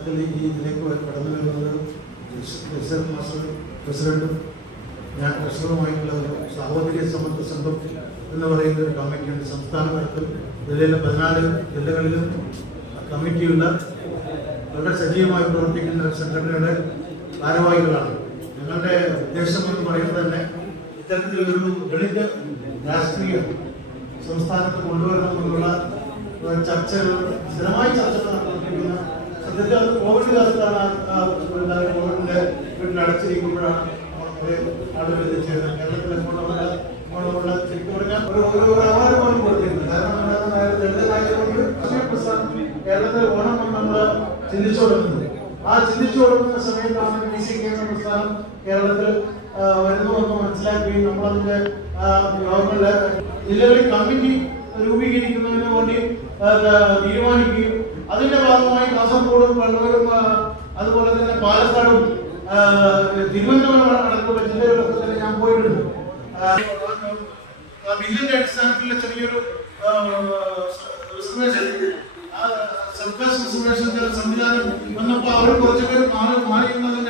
അതിൽ ഈ ഇതിലേക്ക് കടന്നു വരുന്നത് മാസ്റ്റർ പ്രസിഡന്റും ഞാൻ ട്രഷററുമായിട്ടുള്ള ഒരു സാഹോദര്യ സമത്വ സംഘം എന്ന് പറയുന്ന ഒരു കമ്മിറ്റിയുണ്ട്. സംസ്ഥാന തലത്തിൽ ജില്ലയിലെ പതിനാല് ജില്ലകളിലും കമ്മിറ്റിയുള്ള വളരെ സജീവമായി പ്രവർത്തിക്കുന്ന ഒരു സംഘടനയുടെ ഭാരവാഹികളാണ്. ഞങ്ങളുടെ ഉദ്ദേശം എന്ന് പറയുന്നത് തന്നെ ഇത്തരത്തിലൊരു ദളിത് രാഷ്ട്രീയം സംസ്ഥാനത്ത് കൊണ്ടുവരണമെന്നുള്ള ചർച്ചകൾ സ്ഥിരമായി ചർച്ചകൾ നടന്നുകൊണ്ടിരിക്കുന്ന അത് കോവിഡ് കാലത്താണ് എന്താണ് കോവിഡിന്റെ വീട്ടിൽ അടച്ചിരിക്കുമ്പോഴാണ് കേരളത്തിലെ കൊണ്ടുള്ള കൊണ്ടുള്ള ശരിക്കും പറഞ്ഞാൽ കാരണം കേരളത്തിൽ ഓണം നമ്മൾ ചിന്തിച്ചു തുടങ്ങുന്നത് ആ ചിന്തിച്ചു തുടങ്ങുന്ന സമയത്താണ് പി സി പ്രസ്ഥാനം കേരളത്തിൽ വരുന്നു എന്ന് മനസ്സിലാക്കുകയും നമ്മളതിന്റെ യോഗങ്ങളിലെ ജില്ലകളിൽ കമ്മിറ്റി രൂപീകരിക്കുന്നതിന് വേണ്ടി തീരുമാനിക്കുകയും അതിന്റെ ഭാഗമായി കാസർഗോഡും കണ്ണൂരും അതുപോലെ തന്നെ പാലക്കാടും തിരുവനന്തപുരം അടക്കമുള്ള ജില്ലകളിലൊക്കെ തന്നെ ഞാൻ പോയിട്ടുണ്ട്. ബില്ലിന്റെ അടിസ്ഥാനത്തിലുള്ള ചെറിയൊരു സർക്കാർ സംവിധാനം വന്നപ്പോൾ അവർ കുറച്ചുപേർ മാറി മാറി എന്നതിന്റെ അടിസ്ഥാനത്തിൽ